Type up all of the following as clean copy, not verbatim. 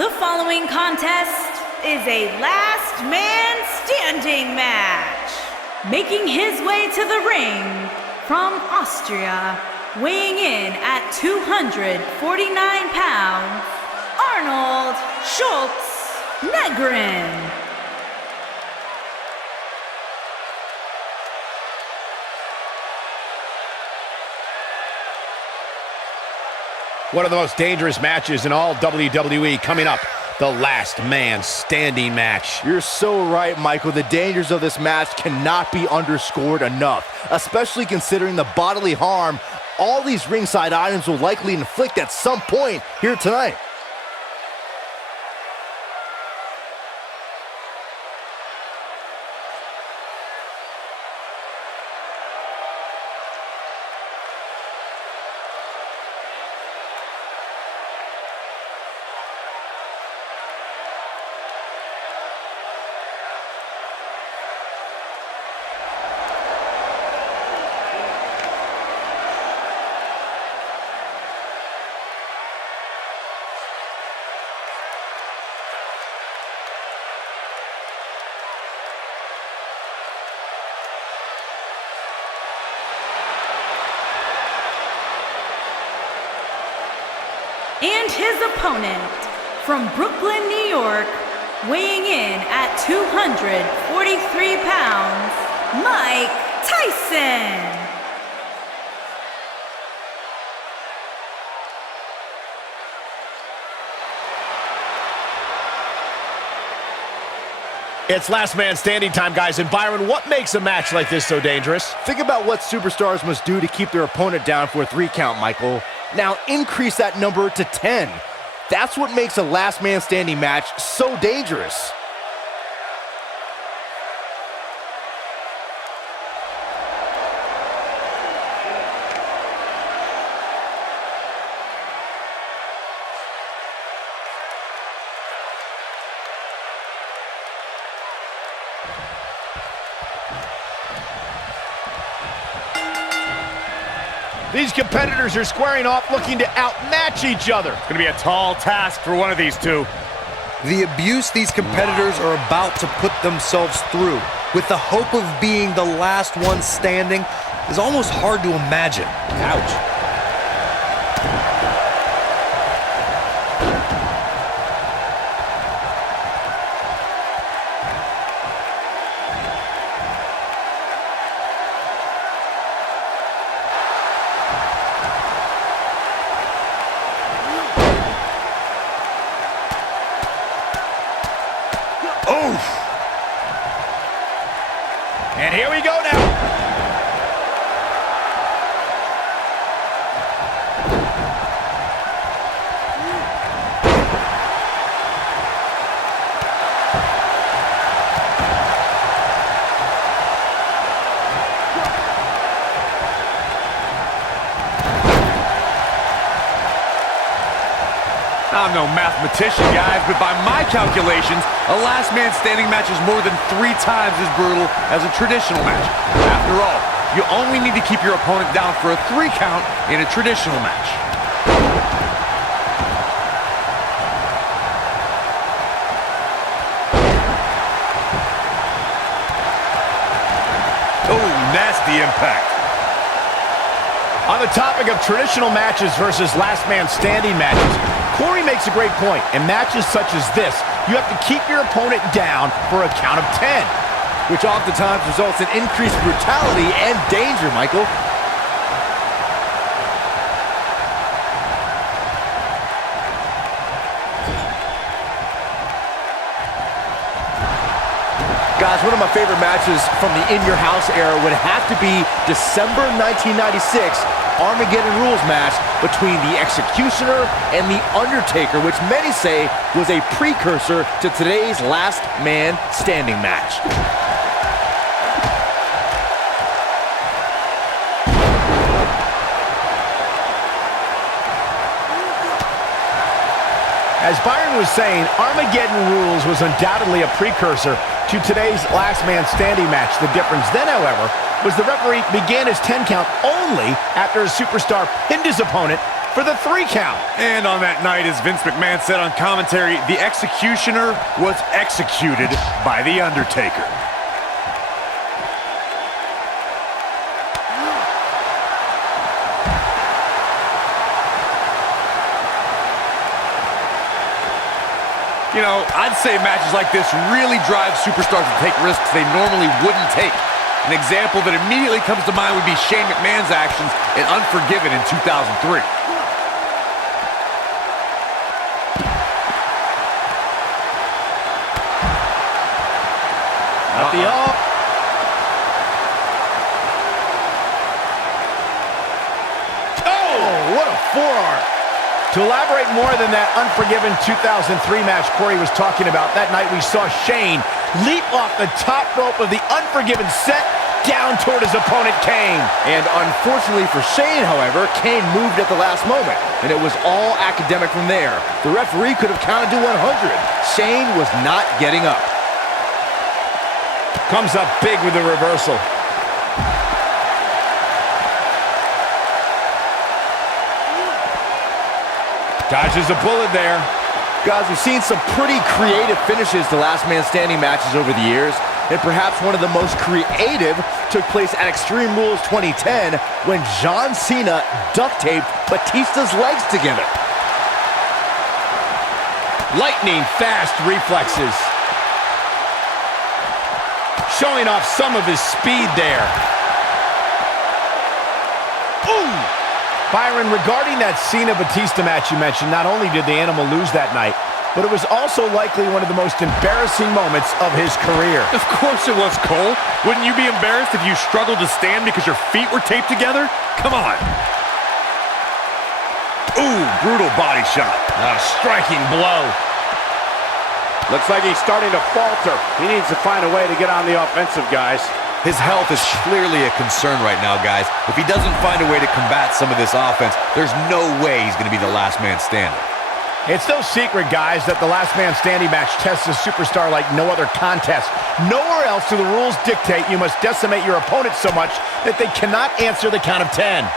The following contest is a last man standing match. Making his way to the ring from Austria, weighing in at 249 pounds, Arnold Schultz-Negrin. One of the most dangerous matches in all WWE coming up. The last man standing match. You're so right, Michael. The dangers of this match cannot be underscored enough, especially considering the bodily harm all these ringside items will likely inflict at some point here tonight. And his opponent, from Brooklyn, New York, weighing in at 243 pounds, Mike Tyson. It's last man standing time, guys. And Byron, what makes a match like this so dangerous? Think about what superstars must do to keep their opponent down for a 3 count, Michael. Now increase that number to 10. That's what makes a last man standing match so dangerous. These competitors are squaring off, looking to outmatch each other. It's going to be a tall task for one of these two. The abuse these competitors are about to put themselves through, with the hope of being the last one standing, is almost hard to imagine. Ouch. And here we go now. I'm no mathematician, guys, but by my calculations, a last man standing match is more than 3 times as brutal as a traditional match. After all, you only need to keep your opponent down for a 3 count in a traditional match. Oh, nasty impact. On the topic of traditional matches versus last man standing matches, Corey makes a great point. In matches such as this, you have to keep your opponent down for a count of 10. Which oftentimes results in increased brutality and danger, Michael. Guys, one of my favorite matches from the In Your House era would have to be December 1996 Armageddon Rules match between the Executioner and the Undertaker, which many say was a precursor to today's last man standing match. As Byron was saying, Armageddon Rules was undoubtedly a precursor to today's last man standing match. The difference then, however, was the referee began his 10 count only after a superstar pinned his opponent for the 3 count. And on that night, as Vince McMahon said on commentary, the executioner was executed by The Undertaker. You know, I'd say matches like this really drive superstars to take risks they normally wouldn't take. An example that immediately comes to mind would be Shane McMahon's actions in Unforgiven in 2003. At the up. Oh, what a forearm. To elaborate more than that Unforgiven 2003 match Corey was talking about, that night we saw Shane leap off the top rope of the Unforgiven set down toward his opponent, Kane. And unfortunately for Shane, however, Kane moved at the last moment, and it was all academic from there. The referee could have counted to 100. Shane was not getting up. Comes up big with the reversal. Dodges a bullet there. Guys, we've seen some pretty creative finishes to Last Man Standing matches over the years, and perhaps one of the most creative took place at Extreme Rules 2010 when John Cena duct-taped Batista's legs together. Lightning fast reflexes. Showing off some of his speed there. Ooh! Byron, regarding that Cena-Batista match you mentioned, not only did the Animal lose that night, but it was also likely one of the most embarrassing moments of his career. Of course it was, Cole. Wouldn't you be embarrassed if you struggled to stand because your feet were taped together? Come on. Ooh, brutal body shot. A striking blow. Looks like he's starting to falter. He needs to find a way to get on the offensive, guys. His health is clearly a concern right now, guys. If he doesn't find a way to combat some of this offense, there's no way he's going to be the last man standing. It's no secret, guys, that the Last Man Standing match tests a superstar like no other contest. Nowhere else do the rules dictate you must decimate your opponent so much that they cannot answer the count of 10.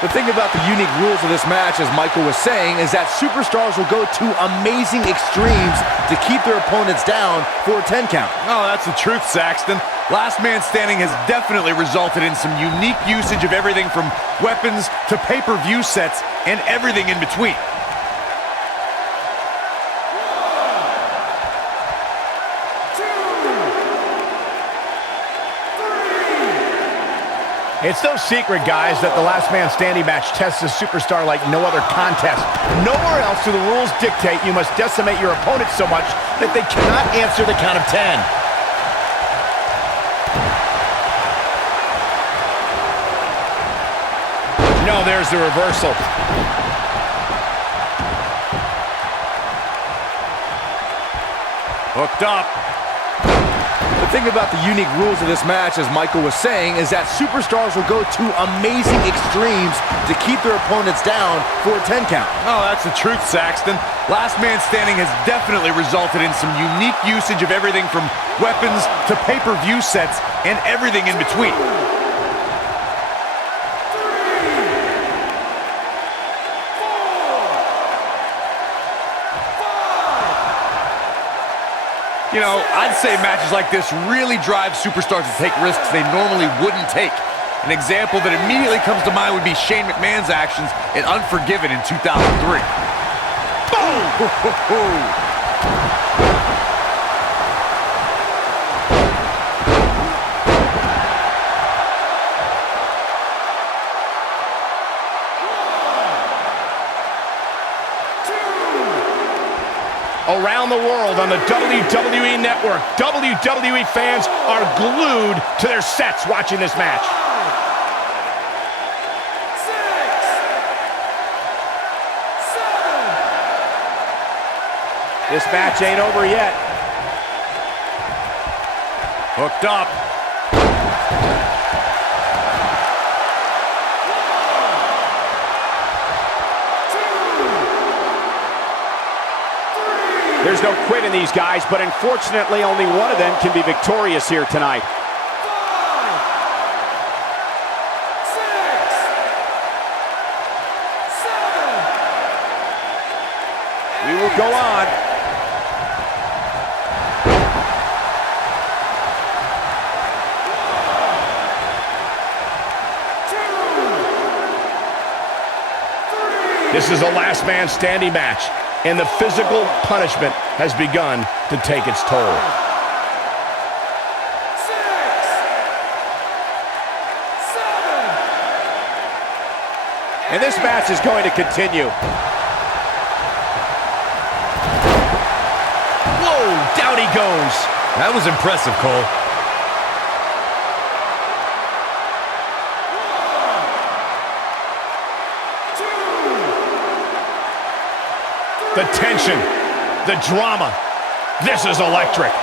The thing about the unique rules of this match, as Michael was saying, is that superstars will go to amazing extremes to keep their opponents down for a 10 count. Oh, that's the truth, Saxton. Last Man Standing has definitely resulted in some unique usage of everything from weapons to pay-per-view sets and everything in between. It's no secret, guys, that the Last Man Standing match tests a superstar like no other contest. Nowhere else do the rules dictate you must decimate your opponent so much that they cannot answer the count of 10. No, there's the reversal. Hooked up. The thing about the unique rules of this match, as Michael was saying, is that superstars will go to amazing extremes to keep their opponents down for a 10 count. Oh, that's the truth, Saxton. Last Man Standing has definitely resulted in some unique usage of everything from weapons to pay-per-view sets and everything in between. You know, I'd say matches like this really drive superstars to take risks they normally wouldn't take. An example that immediately comes to mind would be Shane McMahon's actions in Unforgiven in 2003. Boom! Around the world on the WWE Network, WWE fans are glued to their sets watching this match. 6, 7. This match ain't over yet. Hooked up. There's no quit in these guys, but unfortunately only one of them can be victorious here tonight. 5, 6, 7. We will go on. This is a last man standing match, and the physical punishment has begun to take its toll. 6, 7. And this match is going to continue. Whoa, down he goes. That was impressive, Cole. The tension, the drama. This is electric. 5,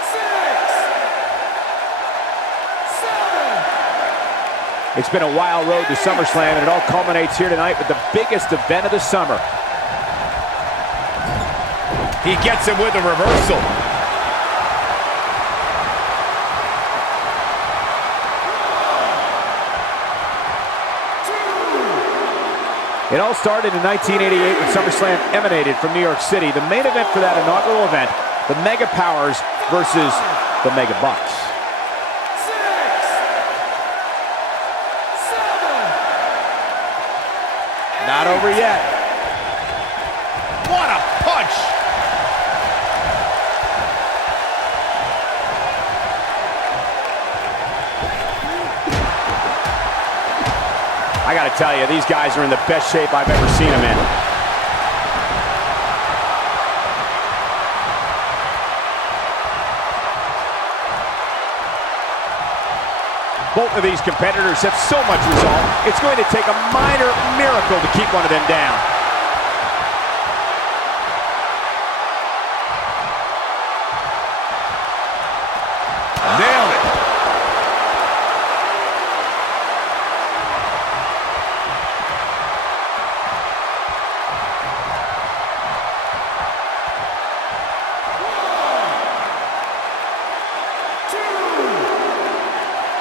6, 7. It's been a wild road to SummerSlam, and it all culminates here tonight with the biggest event of the summer. He gets him with a reversal. It all started in 1988 when SummerSlam emanated from New York City. The main event for that inaugural event, the Mega Powers versus the Mega Bucks. 6, 7. Not over yet. What a punch! I gotta tell you, these guys are in the best shape I've ever seen them in. Both of these competitors have so much resolve, it's going to take a minor miracle to keep one of them down. Nailed it.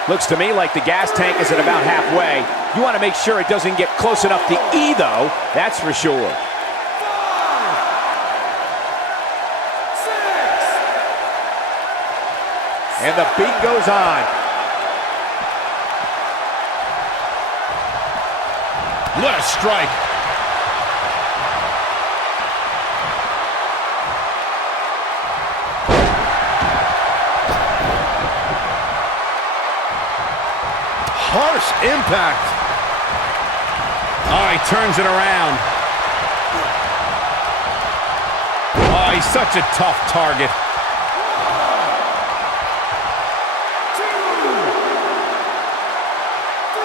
Looks to me like the gas tank is at about halfway. You want to make sure it doesn't get close enough to E, though. That's for sure. 5, 6. And the beat goes on. What a strike. Harsh impact. Oh, he turns it around. Oh, he's such a tough target. 2, 3,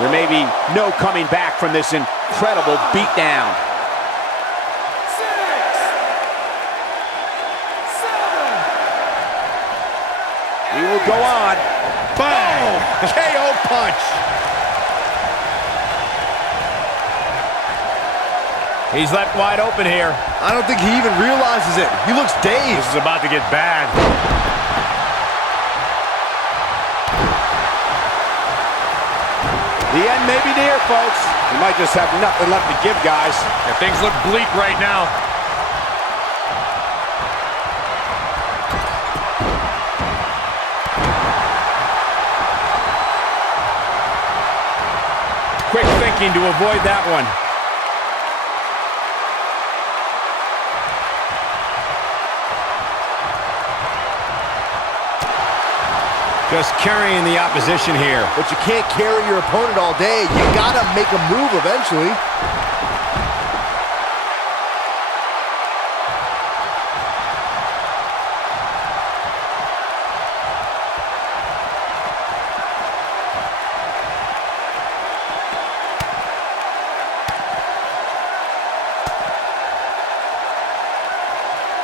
4. There may be no coming back from this incredible beatdown. 6, 7. We will go on. Boom! KO punch. He's left wide open here. I don't think he even realizes it. He looks dazed. This is about to get bad. The end may be near, folks. We might just have nothing left to give, guys. Yeah, things look bleak right now. Quick thinking to avoid that one. Just carrying the opposition here. But you can't carry your opponent all day. You gotta make a move eventually.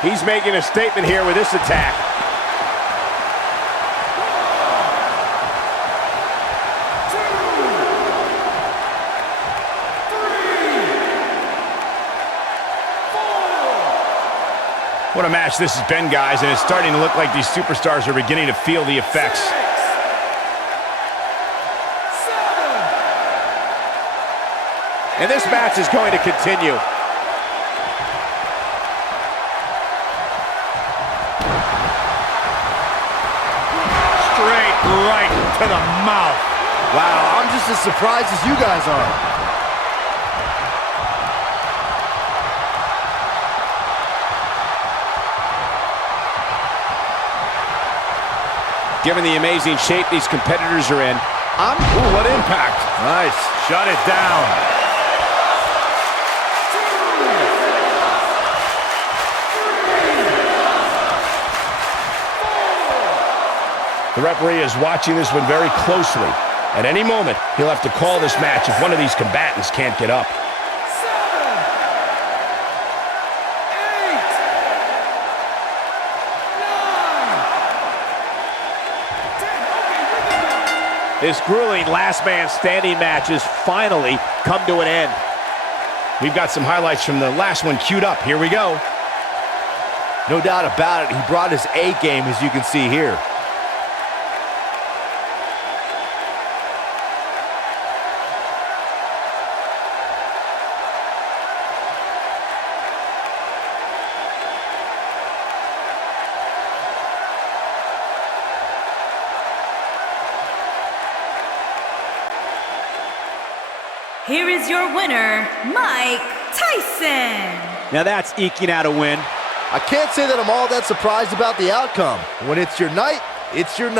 He's making a statement here with this attack. What a match this has been, guys, and it's starting to look like these superstars are beginning to feel the effects. 6, 7. And this match is going to continue. Straight right to the mouth. Wow, I'm just as surprised as you guys are. Given the amazing shape these competitors are in, Ooh, what impact. Nice. Shut it down. The referee is watching this one very closely. At any moment, he'll have to call this match if one of these combatants can't get up. 7, 8, 9, 10. Okay, this grueling last man standing match has finally come to an end. We've got some highlights from the last one queued up. Here we go. No doubt about it, he brought his A game, as you can see here. Here is your winner, Mike Tyson. Now that's eking out a win. I can't say that I'm all that surprised about the outcome. When it's your night, it's your night.